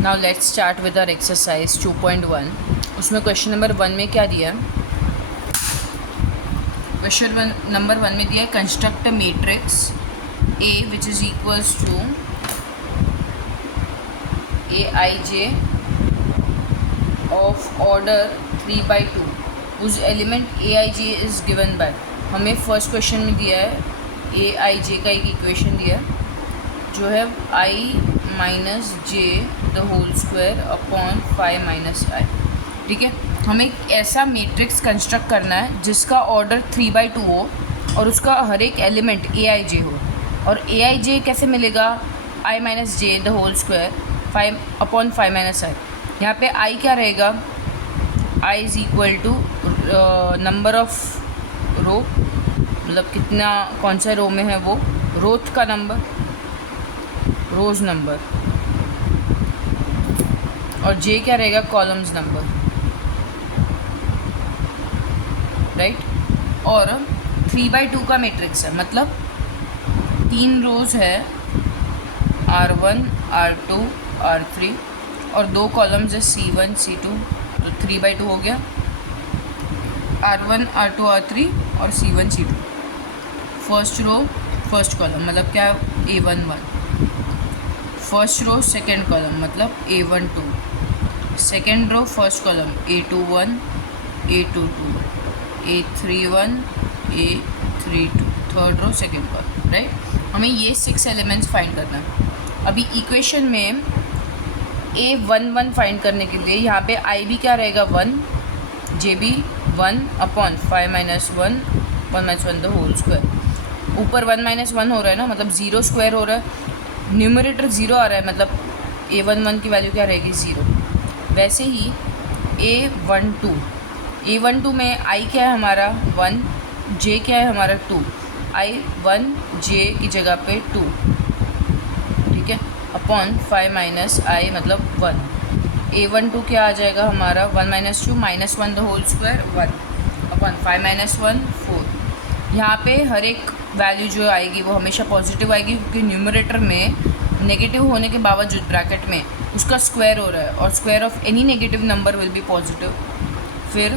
Now let's start with our exercise 2.1। उसमें question number 1 में क्या दिया है? क्वेश्चन नंबर 1 में दिया है construct a matrix A which is equals to Aij of order 3/2 उस element Aij is given by. हमें फर्स्ट क्वेश्चन में दिया है Aij का एक इक्वेशन दिया है जो है i minus j the whole square upon 5 minus i. ठीक है, हमें एक ऐसा मैट्रिक्स कंस्ट्रक्ट करना है जिसका ऑर्डर 3/2 हो और उसका हर एक एलिमेंट Aij हो। और Aij कैसे मिलेगा? i minus j the whole square 5 upon 5 minus i. यहाँ पे i क्या रहेगा? i is equal to number of row, मतलब कितना कौन सा रो में है वो, रोथ का नंबर, रोज नंबर। और जे क्या रहेगा? Columns number, right. और 3/2 का मैट्रिक्स है, मतलब 3 रोज है R1 R2 R3 और 2 कॉलम्स है C1 C2, तो 3/2 हो गया। R1 R2 R3 और C1 C2, first row first column मतलब क्या? A11, first row second column मतलब A12, second row first column A21 A22 A31 A32, third row second column, right. हमें ये 6 एलिमेंट्स फाइंड करना है। अभी इक्वेशन में A11 फाइंड करने के लिए यहाँ पे आई भी क्या रहेगा? 1, जे भी 1 upon 5 minus 1 1 minus 1 the whole square. ऊपर 1 माइनस 1 हो रहा है ना, मतलब 0 स्क्वायर हो रहा है, न्यूमरेटर 0 आ रहा है, मतलब A11 की वैल्यू क्या रहेगी? 0। वैसे ही A12 में i क्या है हमारा? 1, j क्या है हमारा? 2, i 1 j की जगह पे 2, ठीक है, अपॉन 5 माइनस i मतलब 1। A12 क्या आ जाएगा हमारा? 1 minus 2 minus 1 the whole square 1 upon 5 minus 1 4। यहाँ पे हर एक वैल्यू जो आएगी वो हमेशा पॉजिटिव आएगी, क्योंकि न्यूमरेटर में नेगेटिव होने के बावजूद ब्रैकेट में उसका स्क्वायर हो रहा है और square of any negative number will be positive. फिर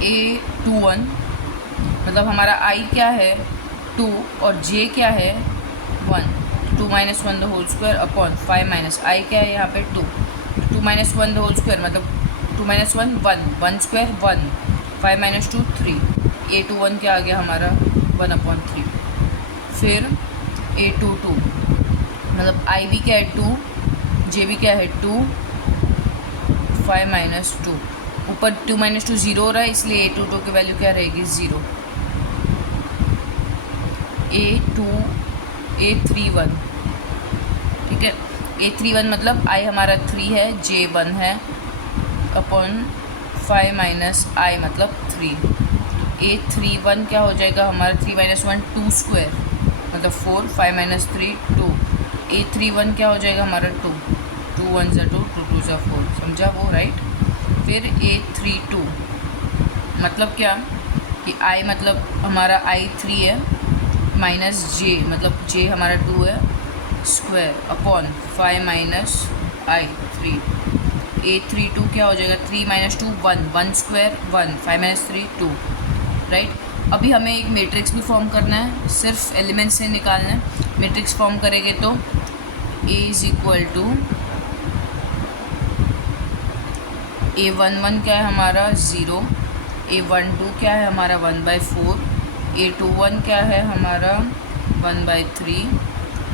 A21 मतलब हमारा i क्या है? 2 और j क्या है? 1, 2 minus 1 the whole square upon 5 minus i क्या है यहाँ पे? 2, 2 माइनस 1 द होल स्क्वायर मतलब 2 माइनस 1 1, 1 स्क्वायर 1, 5 माइनस 2 3। A21 क्या आ गया हमारा? 1 अपॉन 3। फिर A22 मतलब i भी क्या है? 2, j भी क्या है? 2, 5 माइनस 2, ऊपर 2 माइनस 2 0 हो रहा है, इसलिए A22 की वैल्यू क्या रहेगी? 0। A31 ठीक है, A31 मतलब i हमारा 3 है, j 1 है, अपॉन 5 माइनस i मतलब 3। A31 क्या हो जाएगा हमारा? 3 माइनस 1 2 स्क्वायर मतलब 4, 5 माइनस 3 2। A31 क्या हो जाएगा हमारा? 2, 2 1 ज़ा 2, 2 2 ज़ा 4, समझा वो, राइट। फिर A32 मतलब क्या कि i मतलब हमारा i 3 है, माइनस j मतलब j हमारा 2 है square upon 5 minus i 3। A32 क्या हो जाएगा? 3 माइनस 2 1, 1 स्क्वायर 1, 5 माइनस 3 2, राइट। अभी हमें एक मैट्रिक्स भी फॉर्म करना है, सिर्फ एलिमेंट से निकालना है। मैट्रिक्स फॉर्म करेंगे तो A is equal to A11 क्या है हमारा? 0, A12 क्या है हमारा? 1/4, A21 क्या है हमारा? 1/3,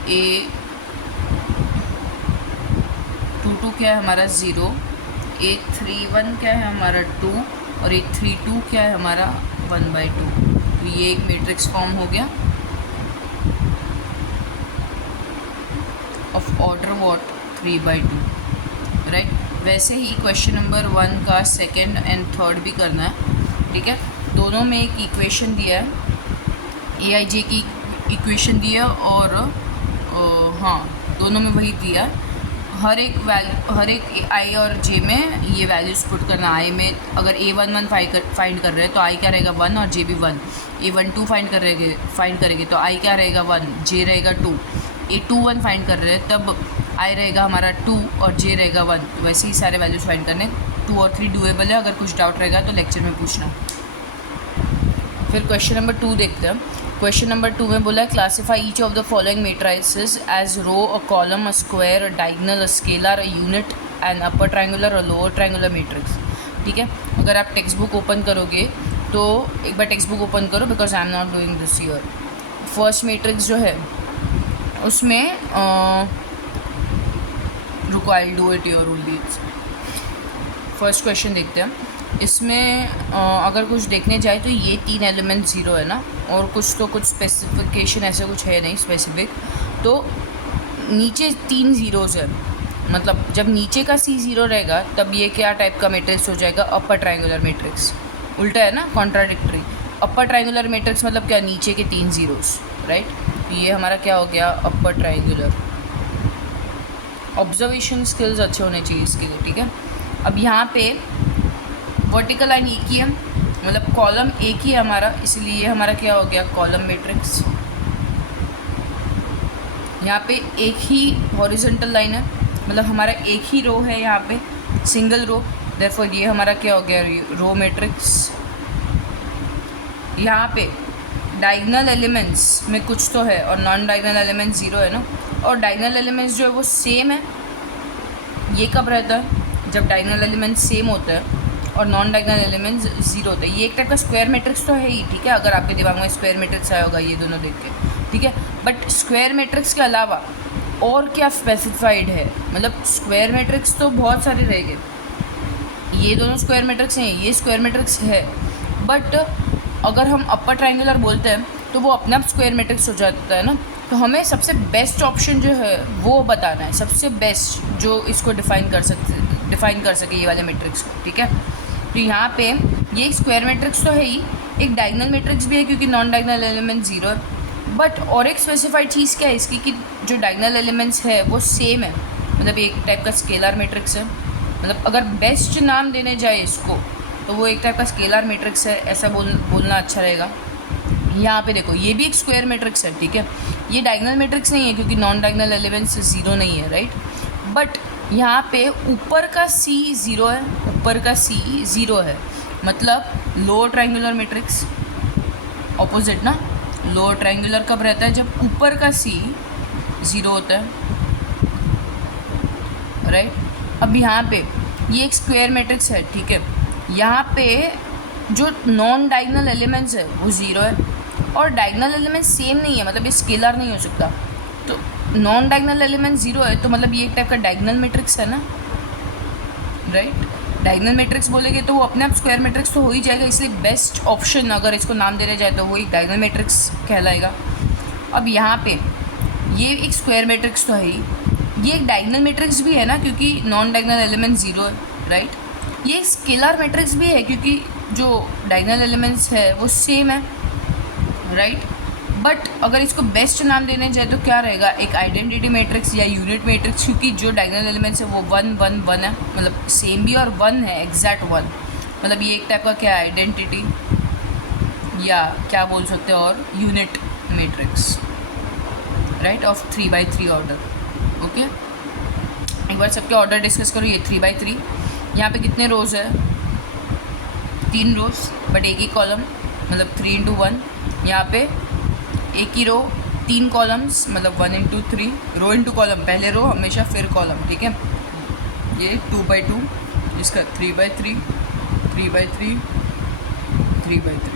A22 क्या है हमारा? 0, A31 क्या है हमारा? 2 और A32 क्या है हमारा? 1/2। तो ये एक मैट्रिक्स फॉर्म हो गया ऑफ ऑर्डर वॉट? 3/2, राइट। वैसे ही क्वेश्चन नंबर 1 का सेकंड एंड थर्ड भी करना है, ठीक है। दोनों में एक इक्वेशन दिया है, Aij की इक्वेशन दिया और हाँ दोनों में वही दिया है। हर एक i और j में ये वैल्यूज़ पुट करना। i में अगर A11 फाइंड कर रहे हैं तो i क्या रहेगा? 1 और j भी 1। A12 फाइंड करेंगे तो i क्या रहेगा? 1, j रहेगा 2। A21 फाइंड कर रहे हैं तब आई रहेगा हमारा 2 और जे रहेगा 1, तो वैसे ही सारे वैल्यूज फाइंड करने। 2 और 3 डुएबल है, अगर कुछ डाउट रहेगा तो लेक्चर में पूछना। फिर क्वेश्चन नंबर 2 देखते हैं। क्वेश्चन नंबर 2 में बोला है classify each of the following matrices as row, a column, a square, a diagonal, a scalar, a unit, an upper triangular और लोअर ट्रायंगुलर मैट्रिक्स। ठीक है, अगर आप टेक्स्ट बुक ओपन करोगे तो एक बार टेक्स्ट बुक ओपन करो, because I am not doing this year. First matrix जो है उसमें रुको, I do it your only. First question देखते हैं। इसमें अगर कुछ देखने जाए तो ये 3 एलिमेंट ज़ीरो है ना, और कुछ स्पेसिफिकेशन ऐसे कुछ है नहीं स्पेसिफिक, तो नीचे 3 ज़ीरोज़ है। मतलब जब नीचे का C ज़ीरो रहेगा तब ये क्या टाइप का मैट्रिक्स हो जाएगा? Upper triangular matrix. उल्टा है ना, कॉन्ट्राडिक्टरी। अपर ट्रायंगुलर मैट्रिक्स मतलब क्या? नीचे के 3 ज़ीरोज़, राइट। तो ये हमारा क्या हो गया? Upper triangular. ऑब्जर्वेशन स्किल्स अच्छे होने चाहिए इसके लिए, ठीक है। अब यहाँ पे वर्टिकल लाइन एक ही है, मतलब कॉलम एक ही है हमारा, इसलिए हमारा क्या हो गया? Column matrix. यहाँ पे एक ही हॉरिजॉन्टल लाइन है, मतलब हमारा एक ही रो है यहाँ पे, सिंगल रो, देयरफॉर ये हमारा क्या हो गया? Row matrix. यहाँ पे डायगोनल एलिमेंट्स में कुछ तो है और नॉन डायगोनल एलिमेंट्स ज़ीरो है ना, और डायगोनल एलिमेंट्स जो है वो सेम है। ये कब रहता है? जब डायगोनल एलिमेंट्स सेम होता है और नॉन डायगोनल एलिमेंट्स ज़ीरो होता है। ये एक टाइप का स्क्वायर मैट्रिक्स तो है ही, ठीक है। अगर आपके दिमाग में स्क्वायर मैट्रिक्स आया होगा ये दोनों देख के, ठीक है। बट स्क्वायर मैट्रिक्स के अलावा और क्या स्पेसिफाइड है? मतलब स्क्वायर मैट्रिक्स तो बहुत सारे रहेंगे, ये दोनों स्क्वायर मैट्रिक्स हैं, ये स्क्वायर मैट्रिक्स है, बट अगर हम अपर ट्रायंगुलर बोलते हैं तो वो अपने आप स्क्वायर मैट्रिक्स हो जाता है ना। तो हमें सबसे बेस्ट ऑप्शन जो है वो बताना है, सबसे बेस्ट जो इसको डिफ़ाइन कर सके ये वाले मैट्रिक्स को, ठीक है। तो यहाँ पे ये एक स्क्वायर मैट्रिक्स तो है ही, एक डायगोनल मैट्रिक्स भी है क्योंकि नॉन डायगोनल एलिमेंट ज़ीरो है। बट और एक स्पेसिफाइड चीज़ क्या है इसकी कि जो डायगोनल एलिमेंट्स है वो सेम है, मतलब एक टाइप का स्केलर मैट्रिक्स है। मतलब अगर बेस्ट नाम देने जाए इसको तो वो एक टाइप का स्केलर मैट्रिक्स है, ऐसा बोलना अच्छा रहेगा। यहाँ पे देखो ये भी एक स्क्वायर मैट्रिक्स है, ठीक है। ये डायगोनल मैट्रिक्स नहीं है क्योंकि नॉन डायगोनल एलिमेंट्स ज़ीरो नहीं है, राइट। बट यहाँ पे ऊपर का C ज़ीरो है, ऊपर का C ज़ीरो है, मतलब लोअर ट्रायंगुलर मैट्रिक्स। ऑपोजिट ना, लोअर ट्रायंगुलर कब रहता है? जब ऊपर का C ज़ीरो होता है, राइट। अब यहाँ पे ये एक स्क्वायर मैट्रिक्स है, ठीक है। यहाँ पे जो नॉन डायगोनल एलिमेंट्स है वो ज़ीरो है और डायगोनल एलिमेंट्स सेम नहीं है, मतलब ये स्केलर नहीं हो सकता। तो नॉन डायगोनल एलिमेंट ज़ीरो है तो मतलब ये एक टाइप का डायगोनल मैट्रिक्स है ना, राइट। डायगोनल मैट्रिक्स बोलेंगे तो वो अपने आप स्क्वायर मैट्रिक्स तो हो ही जाएगा, इसलिए बेस्ट ऑप्शन अगर इसको नाम देने जाए तो वो एक डायगोनल मैट्रिक्स कहलाएगा। अब यहाँ पे ये एक स्क्वायर मैट्रिक्स तो है ही, ये एक डायगोनल मैट्रिक्स भी है ना क्योंकि नॉन डायगोनल एलिमेंट ज़ीरो है, राइट। ये स्केलर मैट्रिक्स भी है क्योंकि जो डायगोनल एलिमेंट्स है वो सेम है, राइट। बट अगर इसको बेस्ट नाम देने जाए तो क्या रहेगा? एक आइडेंटिटी मैट्रिक्स या यूनिट मैट्रिक्स, क्योंकि जो डायगोनल एलिमेंट्स है वो 1 1 1 है, मतलब सेम भी और 1 है, एग्जैक्ट 1। मतलब ये एक टाइप का क्या है? आइडेंटिटी या क्या बोल सकते हैं, और unit matrix, right, of 3x3 order. Okay, एक बार सबके ऑर्डर डिस्कस करो। ये 3x3, यहाँ पे कितने रोज है? 3 रोज, बट एक ही कॉलम, मतलब 3 × 1। यहाँ पे एक ही रो 3 कॉलम्स, मतलब 1 × 3, रो इंटू कॉलम, पहले रो हमेशा फिर कॉलम, ठीक है। ये 2x2, इसका 3x3, 3x3, 3x3।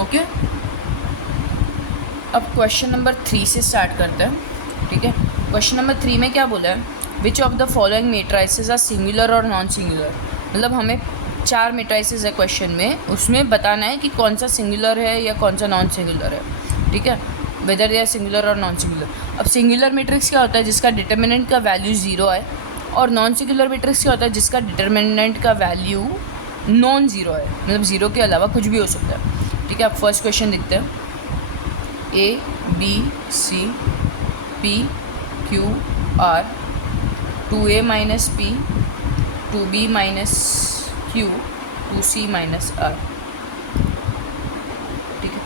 ओके, अब क्वेश्चन नंबर 3 से स्टार्ट करते हैं, ठीक है। क्वेश्चन नंबर 3 में क्या बोला है? Which of the following matrices are singular or non singular. मतलब हमें 4 मैट्रिसेस है क्वेश्चन में, उसमें बताना है कि कौन सा सिंगुलर है या कौन सा नॉन सिंगुलर है, ठीक है। Whether they are singular or non singular. अब सिंगुलर मैट्रिक्स क्या होता है? जिसका डिटर्मिनेंट का वैल्यू 0 है, और नॉन सिंगुलर मैट्रिक्स क्या होता है? जिसका डिटर्मिनेंट का वैल्यू नॉन ज़ीरो है, मतलब ज़ीरो के अलावा कुछ भी हो सकता है, ठीक है। अब फर्स्ट क्वेश्चन देखते हैं। A B C P Q R 2A minus P 2B minus Q 2C minus R, ठीक है।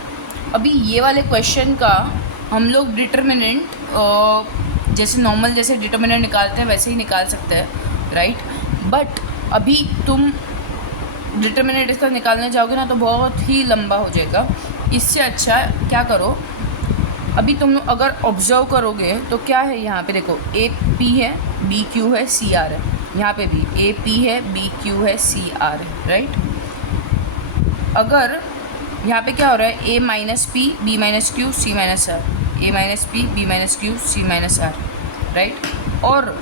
अभी ये वाले क्वेश्चन का हम लोग डिटर्मिनेंट जैसे नॉर्मल जैसे डिटर्मिनेंट निकालते हैं वैसे ही निकाल सकते हैं, राइट। बट अभी तुम डिटर्मिनेंट इसका निकालने जाओगे ना तो बहुत ही लंबा हो जाएगा। इससे अच्छा क्या करो, अभी तुम अगर ऑब्जर्व करोगे तो क्या है यहाँ पे देखो, ए पी है, बी क्यू है, सी आर है। यहाँ पे भी ए पी है, बी क्यू है, सी आर है, राइट। अगर यहाँ पे क्या हो रहा है, A minus P, B minus Q, C minus R, A minus P, B minus Q, C minus R, right. और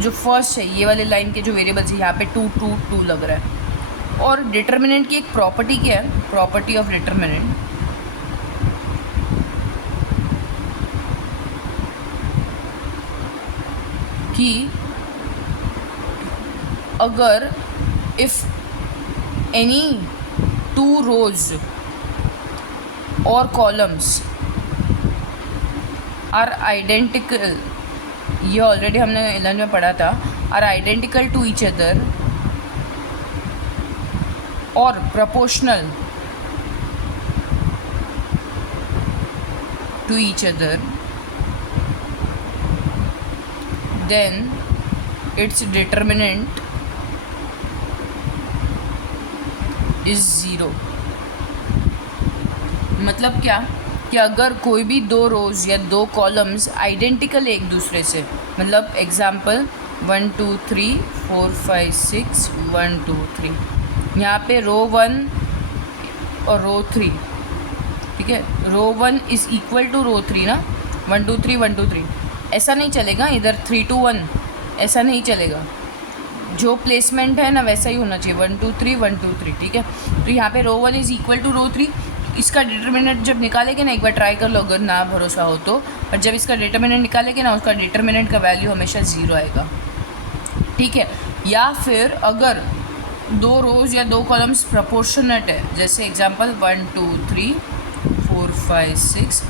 जो फर्स्ट है ये वाले लाइन के जो वेरिएबल्स है यहाँ पे 2 2 2 लग रहा है। और डिटर्मिनेंट की एक प्रॉपर्टी क्या है, प्रॉपर्टी ऑफ डिटर्मिनेंट, कि अगर if any 2 rows or columns are identical, ये ऑलरेडी हमने 11 में पढ़ा था, are identical to each other or proportional to each other, then its determinant is 0। मतलब क्या कि अगर कोई भी 2 रोज या 2 कॉलम्स आइडेंटिकल है एक दूसरे से, मतलब एग्जाम्पल 1 2 3 4 5 6 1 2 3, यहाँ पे रो 1 और रो 3, ठीक है, रो 1 इज़ इक्वल टू रो 3 ना, 1 2 3 1 2 3, ऐसा नहीं चलेगा इधर 3 2 1, ऐसा नहीं चलेगा। जो प्लेसमेंट है ना वैसा ही होना चाहिए, 1 2 3 1 2 3, ठीक है। तो यहाँ पे रो 1 इज़ इक्वल टू रो 3, इसका डिटर्मिनेंट जब निकालेंगे ना, एक बार ट्राई कर लो अगर ना भरोसा हो तो, पर जब इसका डिटर्मिनेंट निकालेंगे ना उसका डिटर्मिनेंट का वैल्यू हमेशा 0 आएगा, ठीक है। या फिर अगर 2 रोज या 2 कॉलम्स प्रोपोर्शनेट है, जैसे एग्जांपल 1 2 3 4 5 6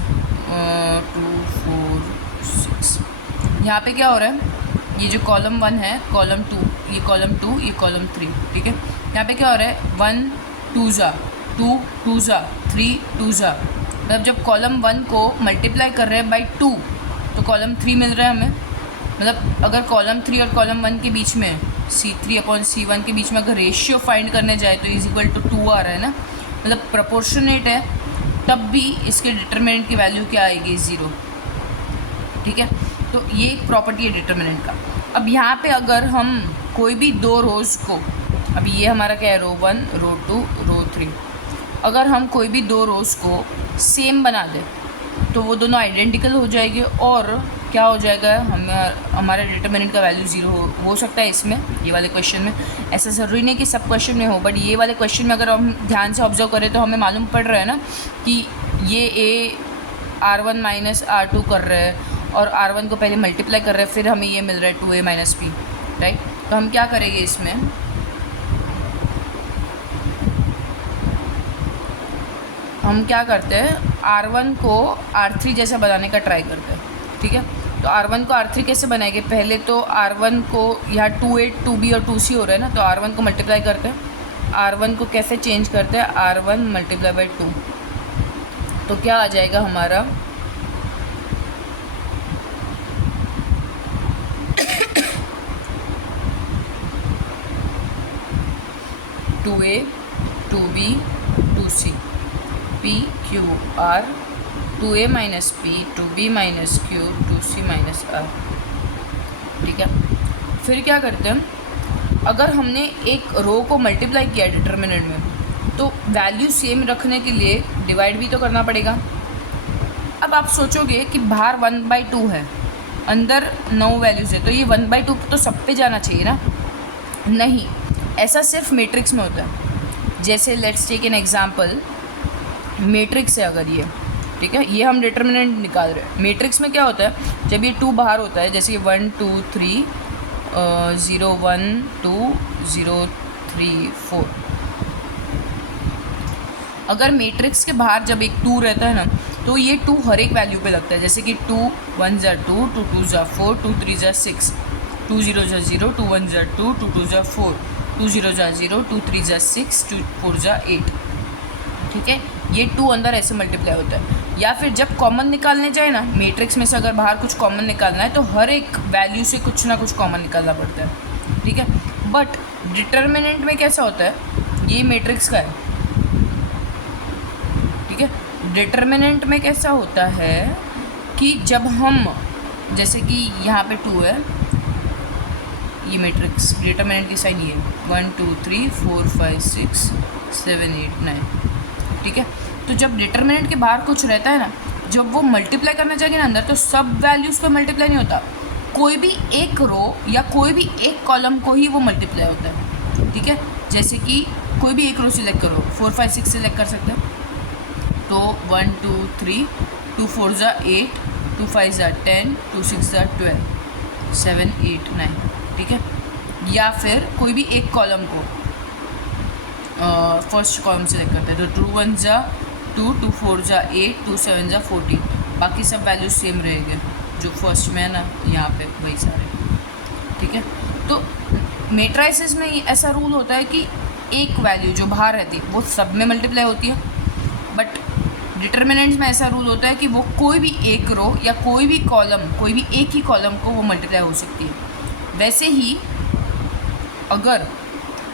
2 4 6, यहाँ पे क्या हो रहा है, ये जो कॉलम 1 है, कॉलम 2, ये कॉलम 2, ये कॉलम 3, ठीक है। यहाँ पे क्या हो रहा है, 1 2 जा 2 2 जा 3 2 जा, मतलब जब कॉलम 1 को मल्टीप्लाई कर रहे हैं बाई 2 तो कॉलम 3 मिल रहा है हमें। मतलब अगर कॉलम 3 और कॉलम 1 के बीच में C3/C1 के बीच में अगर रेशियो फाइंड करने जाए तो इज इक्वल टू 2 आ रहा है ना, मतलब प्रोपोर्शनेट है, तब भी इसके डिटर्मिनेंट की वैल्यू क्या आएगी, 0, ठीक है। तो ये एक प्रॉपर्टी है डिटर्मिनेंट का। अब यहाँ पे अगर हम कोई भी 2 रोज़ को, अभी ये हमारा क्या है, रो 1 रो 2 रो 3, अगर हम कोई भी 2 रोज़ को सेम बना दें तो वो दोनों आइडेंटिकल हो जाएंगे और क्या हो जाएगा, हमारा डिटर्मिनेंट का वैल्यू 0 हो सकता है इसमें, ये वाले क्वेश्चन में। ऐसा ज़रूरी नहीं कि सब क्वेश्चन में हो, बट ये वाले क्वेश्चन में अगर हम ध्यान से ऑब्जर्व करें तो हमें मालूम पड़ रहा है ना कि ये ए R1 माइनस R2 कर रहे हैं और R1 को पहले मल्टीप्लाई कर रहे हैं, फिर हमें ये मिल रहा है 2a माइनस p, राइट। तो हम क्या करेंगे इसमें, हम क्या करते हैं, R1 को R3 जैसा बनाने का ट्राई करते हैं, ठीक है। तो R1 को R3 कैसे बनाएंगे, पहले तो R1 को यहाँ 2a 2b और 2c हो रहा है ना, तो R1 को मल्टीप्लाई करते हैं, R1 को कैसे चेंज करते हैं, R1 मल्टीप्लाई बाई 2, तो क्या आ जाएगा हमारा, two A 2b 2c p q r 2a minus p 2b minus q 2c minus r, ठीक है। फिर क्या करते हैं, अगर हमने एक रो को मल्टीप्लाई किया डिटर्मिनेंट में तो वैल्यू सेम रखने के लिए डिवाइड भी तो करना पड़ेगा। अब आप सोचोगे कि बाहर 1/2 है, अंदर 9 वैल्यूज़ है, तो ये 1/2 तो सब पे जाना चाहिए ना, नहीं, ऐसा सिर्फ मैट्रिक्स में होता है। जैसे let's take an example, matrix है अगर ये, ठीक है, ये हम डिटर्मिनेंट निकाल रहे हैं। मैट्रिक्स में क्या होता है, जब ये 2 बाहर होता है, जैसे 1 2 3 0 1 2 0 3 4, अगर मैट्रिक्स के बाहर जब एक 2 रहता है ना तो ये 2 हर एक वैल्यू पे लगता है, जैसे कि 2 1 जा 2 2 2 जा 4 2 3 जा 6 2 0 जा 0 2 1 जा 2 2 2 जा 4 2 0 जा 0 2 3 जा 6 2 4 जा 8, ठीक है। ये 2 अंदर ऐसे मल्टीप्लाई होता है। या फिर जब कॉमन निकालने जाए ना मैट्रिक्स में से, अगर बाहर कुछ कॉमन निकालना है तो हर एक वैल्यू से कुछ ना कुछ कॉमन निकालना पड़ता है, ठीक है। बट डिटर्मिनेंट में कैसा होता है, ये मैट्रिक्स का है, ठीक है। डिटर्मिनेंट में कैसा होता है कि जब हम, जैसे कि यहाँ पे 2 है, ये मैट्रिक्स डिटर्मिनेंट की साइन ये 1 2 3 4 5 6 7 8 9, ठीक है। तो जब डिटर्मिनेंट के बाहर कुछ रहता है ना, जब वो मल्टीप्लाई करना चाहिए ना अंदर, तो सब वैल्यूज़ पे मल्टीप्लाई नहीं होता, कोई भी एक रो या कोई भी एक कॉलम को ही वो मल्टीप्लाई होता है, ठीक है। जैसे कि कोई भी एक रो सिलेक्ट करो, 4 5 6 सिलेक्ट कर सकते हो, तो 1 2 3 2 4 ज़ा 8 2 5 ज़ा 10 2 6 ज़ा 12 7 8 9, ठीक है। या फिर कोई भी एक कॉलम को फर्स्ट कॉलम सेलेक्ट करते हैं, तो 2 1 ज़ा 2 2 4 ज़ा 8 2 7 ज़ा 14, बाकी सब वैल्यूज सेम रहेंगे जो फर्स्ट में है ना, यहाँ पे वही सारे, ठीक है। तो मैट्रिसेस में ऐसा रूल होता है कि एक वैल्यू जो बाहर रहती है वो सब में मल्टीप्लाई होती है, बट डिटर्मिनेंट्स में ऐसा रूल होता है कि वो कोई भी एक रो या कोई भी कॉलम, कोई भी एक ही कॉलम को वो मल्टीप्लाई हो सकती है। वैसे ही अगर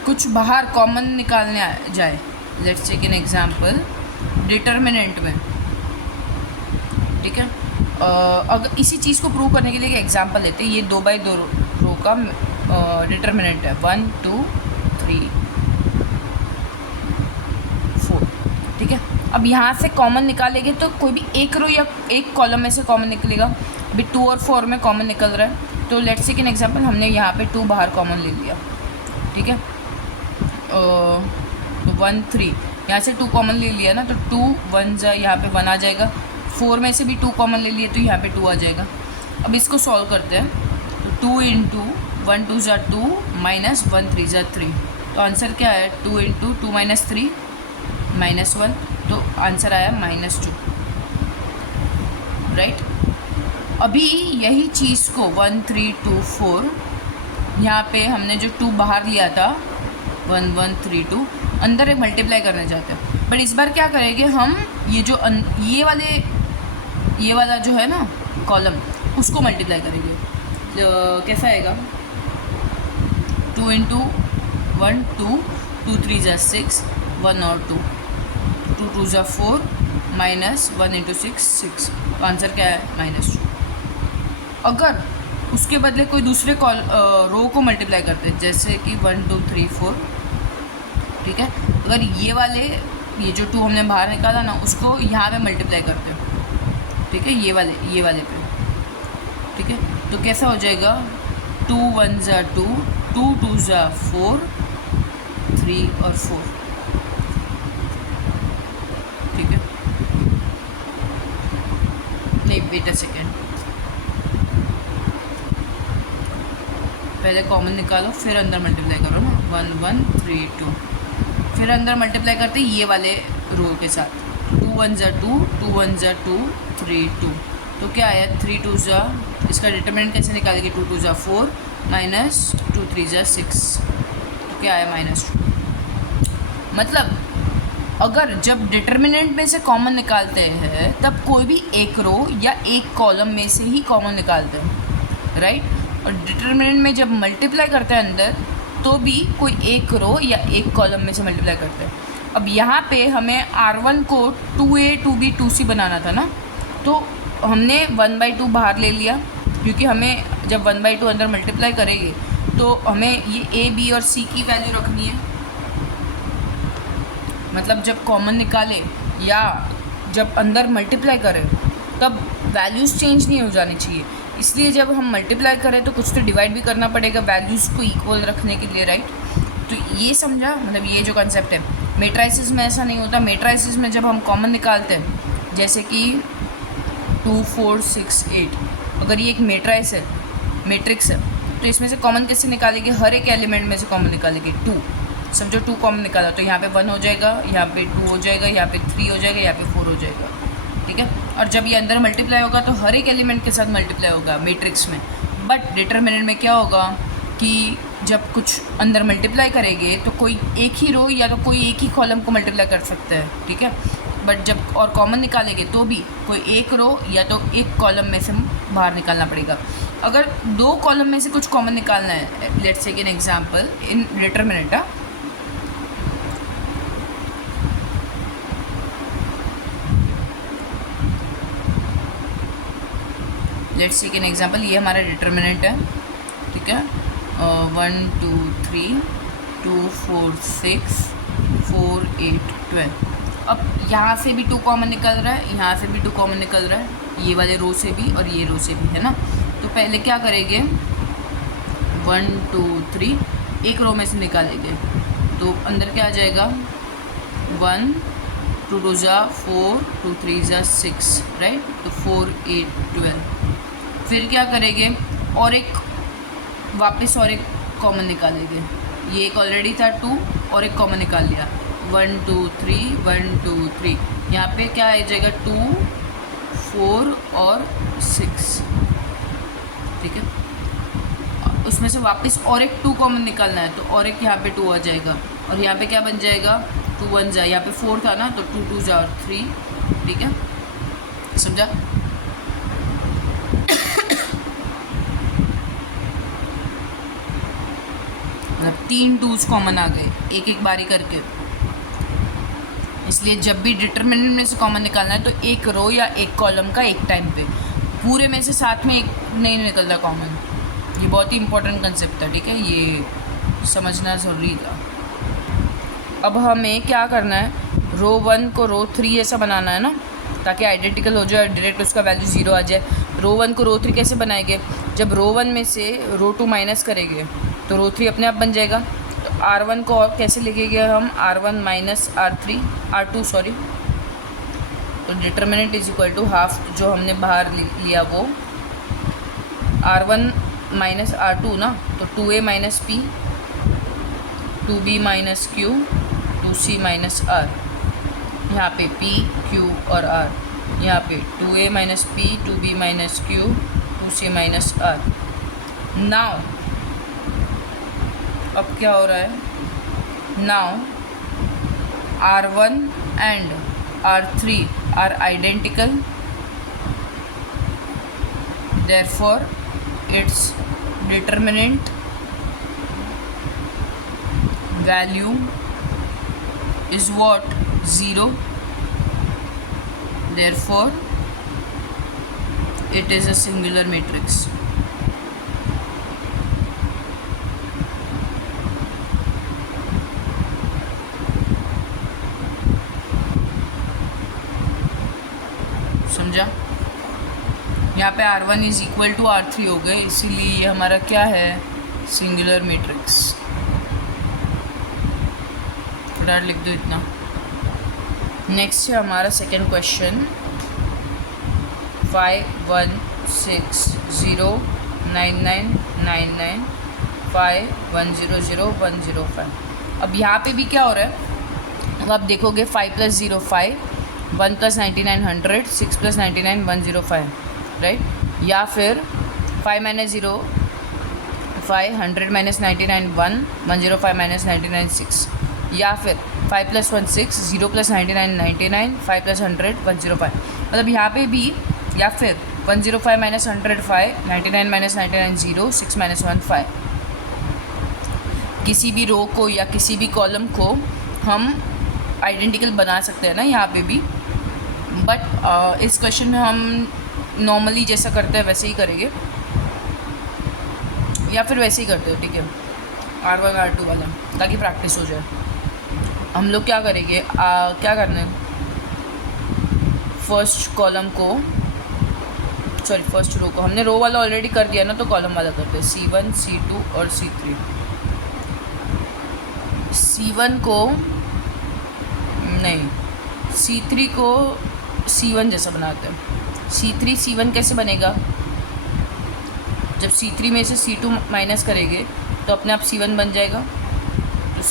कुछ बाहर कॉमन निकालने जाए, let's take an example determinant में, ठीक है। अगर इसी चीज़ को प्रूव करने के लिए एक एग्जांपल लेते हैं, ये 2 बाई 2 रो का डिटर्मिनेंट है 1 2 3 4, ठीक है। अब यहाँ से कॉमन निकालेंगे तो कोई भी एक रो या एक कॉलम में से कॉमन निकलेगा, अभी 2 और 4 में कॉमन निकल रहा है, तो लेट्स टेक एन एग्जांपल, हमने यहाँ पे 2 बाहर कॉमन ले लिया, ठीक है। तो 1 3 यहाँ से 2 कॉमन ले लिया ना, तो 2 1 ज़ा यहाँ पे 1 आ जाएगा, 4 में से भी 2 कॉमन ले लिए तो यहाँ पे 2 आ जाएगा। अब इसको सॉल्व करते हैं, तो 2 इंटू 1 2 ज़ा 2 माइनस 1 3 ज़ा 3, तो आंसर क्या है 2 इंटू 2 माइनस 3 माइनस 1, तो आंसर आया -2, राइट। अभी यही चीज़ को 1 3 2 4 यहाँ पे हमने जो 2 बाहर लिया था 1 1 3 2 अंदर एक मल्टीप्लाई करना चाहते हैं, बट इस बार क्या करेंगे हम, ये जो ये वाला जो है ना कॉलम, उसको मल्टीप्लाई करेंगे। तो कैसा आएगा 2 इंटू 1 2 2 3 ज़ा 6 1 और 2 2 2 ज़ा 4 माइनस 1 इंटू 6 6, तो आंसर क्या है -2। अगर उसके बदले कोई दूसरे रो को मल्टीप्लाई करते हैं, जैसे कि 1 2 3 4, ठीक है। अगर ये जो 2 हमने बाहर निकाला ना, उसको यहाँ पे मल्टीप्लाई करते हैं, ठीक है, ये वाले पे, ठीक है। तो कैसा हो जाएगा 2 1 ज़ा 2 2 2 ज़ा 4 3 और 4, ठीक है। नहीं, वेट अ सेकेंड, पहले कॉमन निकालो फिर अंदर मल्टीप्लाई करो ना, 1 1 3 2, फिर अंदर मल्टीप्लाई करते ये वाले रो के साथ, 2 1 ज़ा 2 2 1 ज़ा 2 3 2, तो क्या आया 3 2 ज़ा, इसका डिटरमिनेंट कैसे निकालेंगे 2 2 ज़ा 4 माइनस 2 3 ज़ा 6, तो क्या आया -2। मतलब अगर जब डिटर्मिनेंट में से कॉमन निकालते हैं तब कोई भी एक रो या एक कॉलम में से ही कॉमन निकालते हैं, राइट। और डिटर्मिनेंट में जब मल्टीप्लाई करते हैं अंदर, तो भी कोई एक रो या एक कॉलम में से मल्टीप्लाई करते हैं। अब यहाँ पे हमें R1 को 2A 2B 2C बनाना था ना, तो हमने 1/2 बाहर ले लिया, क्योंकि हमें जब 1/2 अंदर मल्टीप्लाई करेंगे तो हमें ये A B और C की वैल्यू रखनी है। मतलब जब कॉमन निकालें या जब अंदर मल्टीप्लाई करें तब वैल्यूज़ चेंज नहीं हो जानी चाहिए, इसलिए जब हम मल्टीप्लाई करें तो कुछ तो डिवाइड भी करना पड़ेगा वैल्यूज़ को इक्वल रखने के लिए, राइट। तो ये समझा, मतलब ये जो कंसेप्ट है। मैट्रिसेस में ऐसा नहीं होता, मैट्रिसेस में जब हम कॉमन निकालते हैं, जैसे कि 2 4 6 8, अगर ये एक मैट्रिक्स है तो इसमें से कॉमन कैसे निकालेंगे, हर एक एलिमेंट में से कॉमन निकालेंगे 2, समझो 2 कॉमन निकाला तो यहाँ पे 1 हो जाएगा, यहाँ पे 2 हो जाएगा, यहाँ पे 3 हो जाएगा, यहाँ पे 4 हो जाएगा, ठीक है। और जब ये अंदर मल्टीप्लाई होगा तो हर एक एलिमेंट के साथ मल्टीप्लाई होगा मैट्रिक्स में। बट डिटरमिनेंट में क्या होगा कि जब कुछ अंदर मल्टीप्लाई करेंगे तो कोई एक ही रो या तो कोई एक ही कॉलम को मल्टीप्लाई कर सकता है, ठीक है। बट जब और कॉमन निकालेंगे तो भी कोई एक रो या तो एक कॉलम में से बाहर निकालना पड़ेगा। अगर दो कॉलम में से कुछ कॉमन निकालना है, let's take an example in determinant, let's take an example, ये हमारा डिटरमिनेंट है, ठीक है, 1 2 3 2 4 6 4 8 12। अब यहाँ से भी 2 कॉमन निकल रहा है, यहाँ से भी 2 कॉमन निकल रहा है, ये वाले रो से भी और ये रो से भी, है ना। तो पहले क्या करेंगे, 1 2 3 एक रो में से निकालेंगे, तो अंदर क्या आ जाएगा, 1 2 2 जा 4 2 3 जा 6, राइट, तो 4 8 12। फिर क्या करेंगे, और एक वापस और एक कॉमन निकालेंगे, ये एक ऑलरेडी था 2 और एक कॉमन निकाल लिया, 1 2 3 1 2 3, यहाँ पे क्या आ जाएगा 2 4 और 6, ठीक है। उसमें से वापस और एक 2 कॉमन निकालना है, तो और एक यहाँ पे 2 आ जाएगा, और यहाँ पे क्या बन जाएगा 2 1 जा, यहाँ पे 4 था ना, तो 2 2 जा और 3, ठीक है, समझा। मतलब 3 2s कॉमन आ गए एक एक बारी करके। इसलिए जब भी डिटरमिनेंट में से कॉमन निकालना है तो एक रो या एक कॉलम का एक टाइम पे, पूरे में से साथ में एक नहीं निकलता कॉमन। ये बहुत ही इंपॉर्टेंट कंसेप्ट था, ठीक है, ये समझना ज़रूरी था। अब हमें क्या करना है, रो 1 को रो 3 जैसा बनाना है ना, ताकि आइडेंटिकल हो जाए, डायरेक्ट उसका वैल्यू 0 आ जाए। रो 1 को रो 3 कैसे बनाएंगे, जब रो 1 में से रो 2 माइनस करेंगे तो रो 3 अपने आप बन जाएगा। तो R1 को और कैसे लिखेंगे हम, R1 माइनस R2 सॉरी, तो determinant is equal to half, जो हमने बाहर लिया वो R1 माइनस R2 ना, तो 2A minus P 2B minus Q 2C minus R, यहाँ पे P Q और R, यहाँ पे 2A minus P 2B minus Q 2C minus R। Now अब क्या हो रहा है, now R1 and R3 are identical, therefore its determinant value is what, 0, therefore it is a singular matrix। समझा। यहाँ पे R1 is equal to R3 हो गए, इसीलिए ये हमारा क्या है, सिंगुलर मैट्रिक्स। फटाफट लिख दो इतना। नेक्स्ट है हमारा सेकेंड क्वेश्चन, 5 1 6 0 9 9 9 9 5 1 0 0 1 0 5। अब यहाँ पे भी क्या हो रहा है, अब आप देखोगे 5 + 0 5, 1 + 99 100, 6 + 99 105, राइट, या फिर 5 - 0 5, 100 - 99 1, 105 - 99 6, या फिर 5 + 1 6, 0 + 99 99, 5 + 100 105। मतलब यहाँ पे भी, या फिर 105 - 100 5, 99 - 99 0, 6 - 1 5। किसी भी रो को या किसी भी कॉलम को हम आइडेंटिकल बना सकते हैं ना यहाँ पे भी, बट इस क्वेश्चन में हम नॉर्मली जैसा करते हैं वैसे ही करेंगे, या फिर वैसे ही करते हैं, ठीक है, R1 R2 वाला, ताकि प्रैक्टिस हो जाए। हम लोग क्या करेंगे, क्या करना है, फर्स्ट कॉलम को, सॉरी फर्स्ट रो को हमने रो वाला ऑलरेडी कर दिया ना, तो कॉलम वाला करते हैं, C1 C2 और C3। C1 को नहीं, C3 को C1 जैसा बनाते हैं। C3 C1 कैसे बनेगा, जब C3 में से C2 माइनस करेंगे तो अपने आप C1 बन जाएगा। तो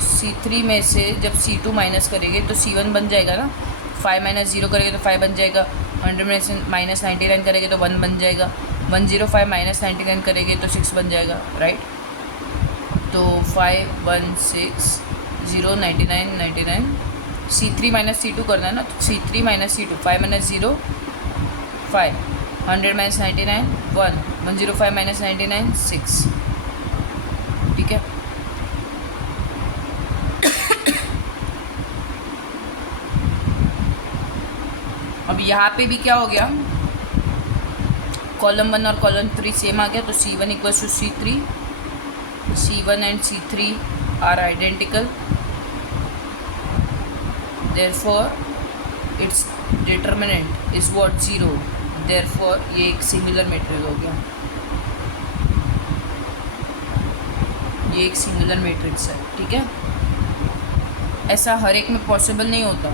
C3 में से जब C2 माइनस करेंगे तो C1 बन जाएगा ना, 5 - 0 करेंगे तो 5 बन जाएगा, 100 में से -99 करेंगे तो 1 बन जाएगा, 105 - 99 करेंगे तो 6 बन जाएगा, राइट। तो 5 1 6 0 99 99 C3 माइनस C2 करना है ना, तो C3 minus C2, 5 minus 0 5, 100 minus 99 1, 105 minus 99 6, ठीक है। अब यहाँ पे भी क्या हो गया, कॉलम 1 और कॉलम 3 सेम आ गया, तो C1 equals to C3, C1 and C3 are identical, therefore its determinant is what 0, therefore ये एक सिंगुलर मैट्रिक्स हो गया, ये एक सिंगुलर मैट्रिक्स है, ठीक है। ऐसा हर एक में पॉसिबल नहीं होता,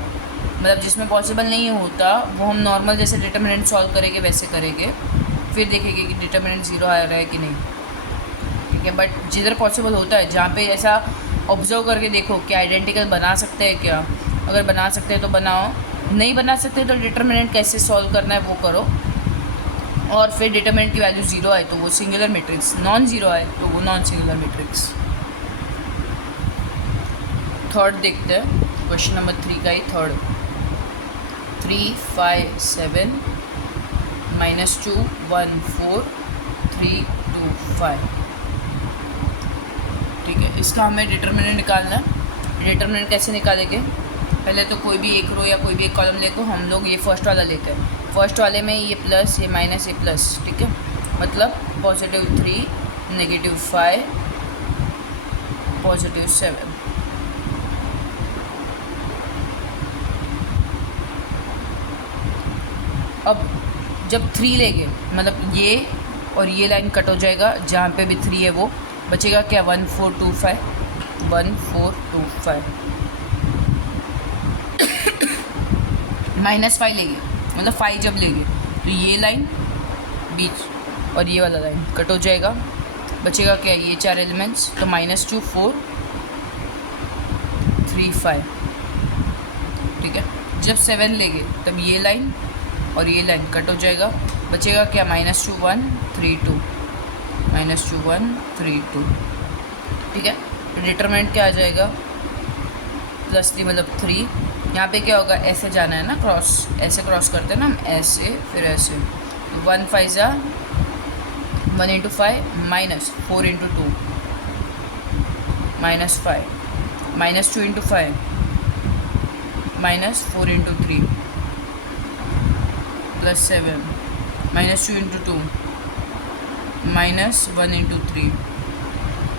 मतलब जिसमें पॉसिबल नहीं होता वो हम नॉर्मल जैसे डिटर्मिनेंट सॉल्व करेंगे वैसे करेंगे, फिर देखेंगे कि डिटर्मिनेंट 0 आ रहा है कि नहीं, ठीक है। बट जिधर पॉसिबल होता है, जहाँ पे ऐसा ऑब्जर्व करके देखो कि आइडेंटिकल बना सकते हैं क्या, अगर बना सकते हैं तो बनाओ, नहीं बना सकते तो डिटर्मिनेंट कैसे सॉल्व करना है वो करो, और फिर डिटर्मिनेंट की वैल्यू 0 आए तो वो सिंगुलर मैट्रिक्स, नॉन 0 आए तो वो नॉन सिंगुलर मैट्रिक्स। थर्ड देखते हैं, क्वेश्चन नंबर 3 का ही थर्ड, 3 5 7 -2 1 4 3 2 5, ठीक है। इसका हमें डिटर्मिनेंट निकालना है। डिटर्मिनेंट कैसे निकालेंगे, पहले तो कोई भी एक रो या कोई भी एक कॉलम लेको, हम लोग ये फर्स्ट वाला लेते हैं, फर्स्ट वाले में ये प्लस ये माइनस ये प्लस, ठीक है, मतलब +3 -5 +7, अब जब 3 लेंगे मतलब ये और ये लाइन कट हो जाएगा, जहाँ पे भी 3 है वो बचेगा क्या, 1 4 2 5 1 4 2 5, -5 लेंगे मतलब 5 जब लेंगे तो ये लाइन बीच और ये वाला लाइन कट हो जाएगा, बचेगा क्या, ये 4 एलिमेंट्स, तो -2 4 3 5, ठीक है। जब 7 लेंगे तब ये लाइन और ये लाइन कट हो जाएगा, बचेगा क्या, -2 1 3 2 -2 1 3 2, ठीक है। तो डिटरमिनेंट क्या आ जाएगा, +3 मतलब 3, यहाँ पे क्या होगा, ऐसे जाना है ना, क्रॉस ऐसे क्रॉस करते हैं ना हम, ऐसे फिर ऐसे, 1 5 जा 1 × 5 -4 × 2 -5 -2 × 5 -4 × 3 +7 -2 × 2 -1 × 3,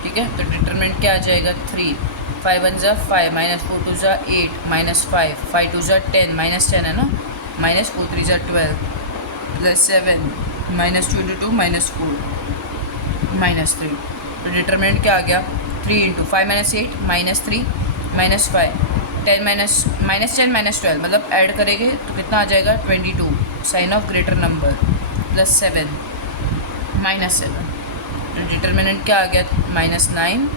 ठीक है। तो डिटरमिनेंट क्या आ जाएगा, 3, 5 1 जा 5 -4 2 जा 8 -5 5 2 जा 10 -10 है ना, -4 3 जा 12 +7 -2 × 2 -4 -3, तो डिटरमिनेंट क्या आ गया, 3 × 5 -8 -3 -5 10 -10 -12, मतलब ऐड करेंगे तो कितना आ जाएगा, 22, साइन ऑफ ग्रेटर नंबर +7 -7, तो डिटरमिनेंट क्या आ गया, -9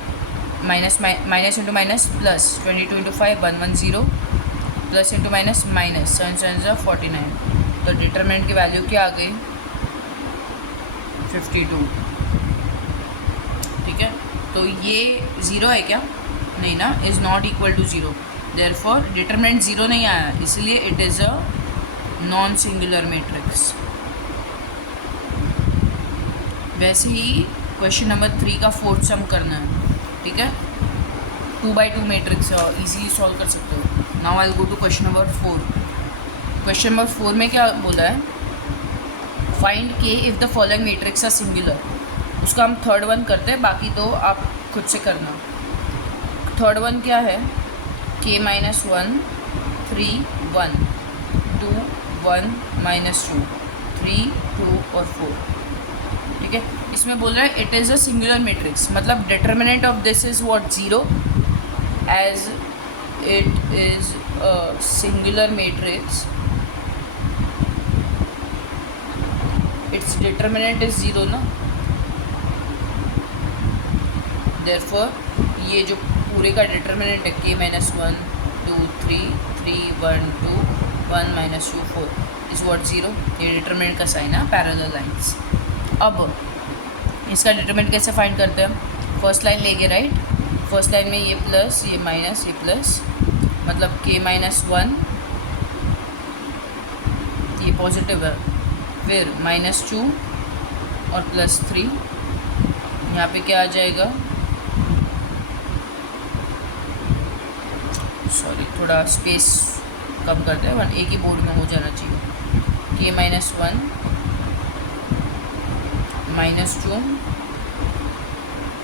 minus into minus plus 22 × 5 110 plus into minus minus 7 7 49, तो डिटरमिनेंट की वैल्यू क्या आ गई, 52, ठीक है। तो ये 0 है क्या, नहीं ना, is not equal to 0, therefore determinant 0 नहीं आया, इसलिए it is a non singular matrix. वैसे ही क्वेश्चन नंबर 3 का फोर्थ सम करना है, ठीक है, 2x2 मैट्रिक्स है, इजीली सॉल्व कर सकते हो। Now I will go to question number 4। Question number 4 में क्या बोला है, find k if the following matrix are singular. उसका हम थर्ड वन करते हैं, बाकी तो आप खुद से करना। थर्ड वन क्या है, k - 1 3 1 2 1 -2 3 2 और 4, ठीक है। इसमें बोल रहा है it is a singular matrix, मतलब determinant of this is what 0, as it is a singular matrix its determinant is 0 ना, देयरफॉर ये जो पूरे का डिटर्मिनेंट है k - 1 2 3 3 1 2 1 -2 4 इज व्हाट 0, ये डिटर्मिनेंट का साइन है, पैरेलल लाइंस। अब इसका डिटरमिनेंट कैसे फाइंड करते हैं, फर्स्ट लाइन लेंगे, राइट, फर्स्ट लाइन में ये प्लस ये माइनस ये प्लस, मतलब k-1 ये पॉजिटिव है, फिर -2 और +3, यहाँ पे क्या आ जाएगा, सॉरी थोड़ा स्पेस कम करते हैं, एक ही बोर्ड में हो जाना चाहिए। k-1 -2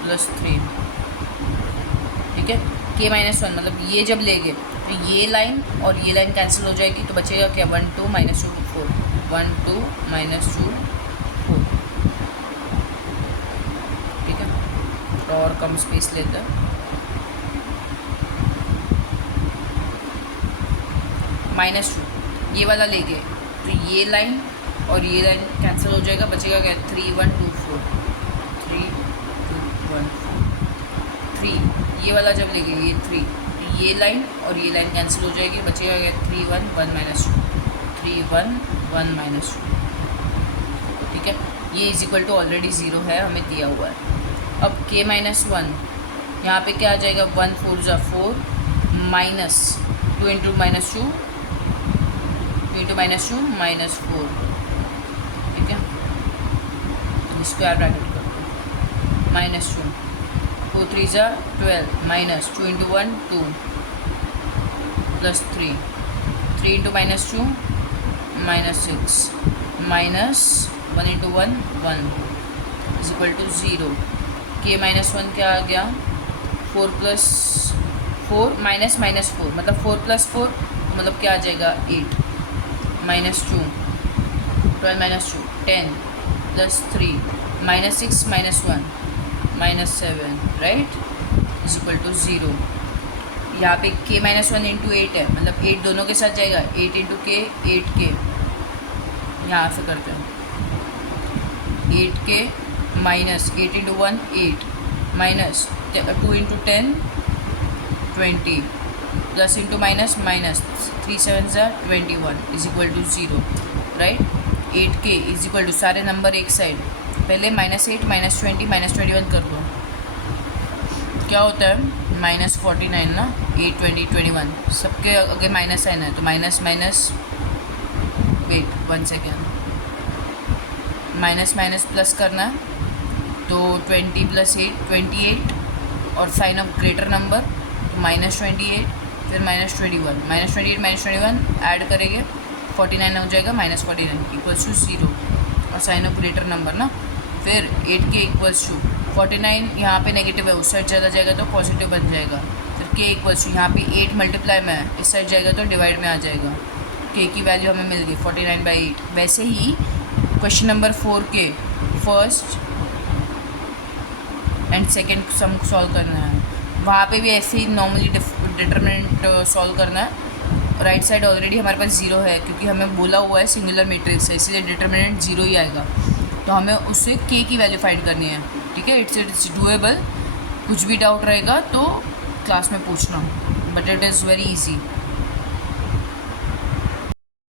+3, ठीक है। k-1 मतलब ये जब लेंगे तो ये लाइन और ये लाइन कैंसिल हो जाएगी, तो बचेगा क्या, 1 2 -2 4, 1 2 -2 4, ठीक है। और कम स्पेस लेते हैं, -2 ये वाला लेंगे तो ये लाइन और ये लाइन कैंसिल हो जाएगा, बचेगा क्या, 3 1 2 4, 3 2 1 3, ये वाला जब लेंगे ये 3, तो ये लाइन और ये लाइन कैंसिल हो जाएगी, बचेगा क्या, 3 1 1 -2, 3 1 1 -2, ठीक है। ये इज इक्वल टू ऑलरेडी 0 है, हमें दिया हुआ है। अब k-1 यहाँ पे क्या आ जाएगा, 1 4 × 4 -2 इंटू -2 -4, ठीक है। स्क्वायर ब्रैकेट कर दो, -2 4 3 × 12 -2 into 1 2 +3 3 into -2 -6 -1 into 1 1 is equal to 0। k-1 क्या आ गया, 4 + 4 -4 मतलब 4 + 4 मतलब क्या आ जाएगा, 8 -2 12 -2 10 +3 -6 -1 -7, राइट, इज इक्वल टू 0। यहाँ पे k-1 इंटू 8 है, मतलब 8 दोनों के साथ जाएगा, 8 इंटू k 8k, यहाँ से करते हैं 8k -8 into 1 8 -2 into 10 20 plus into minus 3 7 21 is equal to 0, right. 8k is equal to, सारे नंबर एक साइड, पहले -8 -20 -21 कर दो, क्या होता है, -49 ना, 8 20 21 सबके अगर माइनस साइन है तो minus weight 1 second, minus plus करना है, तो 20 + 8 28 और साइन ऑफ ग्रेटर नंबर तो -28 फिर -21 -21 ऐड करेंगे 49 हो जाएगा, -49 इक्वल्स टू 0 और साइन ऑफ ग्रेटर नंबर ना, फिर 8k इक्वल्स टू 49 यहाँ पे नेगेटिव है, उस साइड चला जाएगा तो पॉजिटिव बन जाएगा, फिर k इक्वल्स टू यहाँ पे 8 मल्टीप्लाई में है, इस साइड जाएगा तो डिवाइड में आ जाएगा, k की वैल्यू हमें मिल गई 49/8। वैसे ही क्वेश्चन नंबर 4 के first and second sum solve करना है, वहाँ पे भी ऐसे ही नॉर्मली डिटरमिनेंट सॉल्व करना है। राइट साइड ऑलरेडी हमारे पास 0 है क्योंकि हमें बोला हुआ है सिंगुलर मैट्रिक्स है, इसीलिए डिटरमिनेंट 0 ही आएगा, तो हमें उससे k की वैल्यू फाइंड करनी है, ठीक है। इट्स डूएबल, कुछ भी डाउट रहेगा तो क्लास में पूछना, but it is very easy.